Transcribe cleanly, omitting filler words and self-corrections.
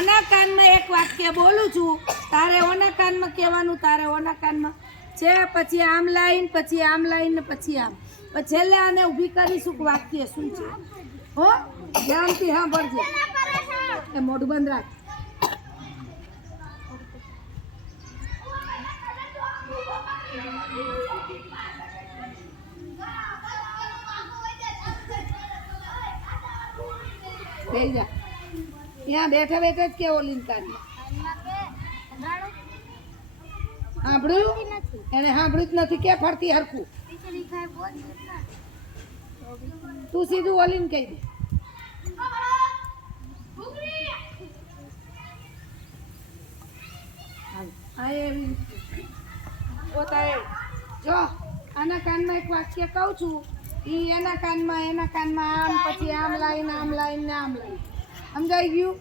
આના કાનમાં એક વાક્ય બોલું છું, તારે ઓના કાનમાં કહેવાનું, તારે ઓના કાનમાં છે, પછી આમ લાઈન, પછી આમ લાઈન ને પછી આમ, પછી છેલ્લે આને ઊભી કરીશું કે વાક્ય શું છે. હો, ધ્યાનથી સાંભળજે. એ મોઢું બંધ રાખ. બેસી જા. ત્યાં બેઠા બેઠા જ કે ઓલીન કાનમાં સાંભળ્યું? એને સાંભળ્યું જ નથી કે ફરતી હરખું. તું સીધું ઓલીન કહી દે. જો આના કાનમાં એક વાક્ય કહું છું, ઈ એના કાનમાં આમ, પછી આમ લાઈન ને આમ લાઈન. સમજાઈ ગયું?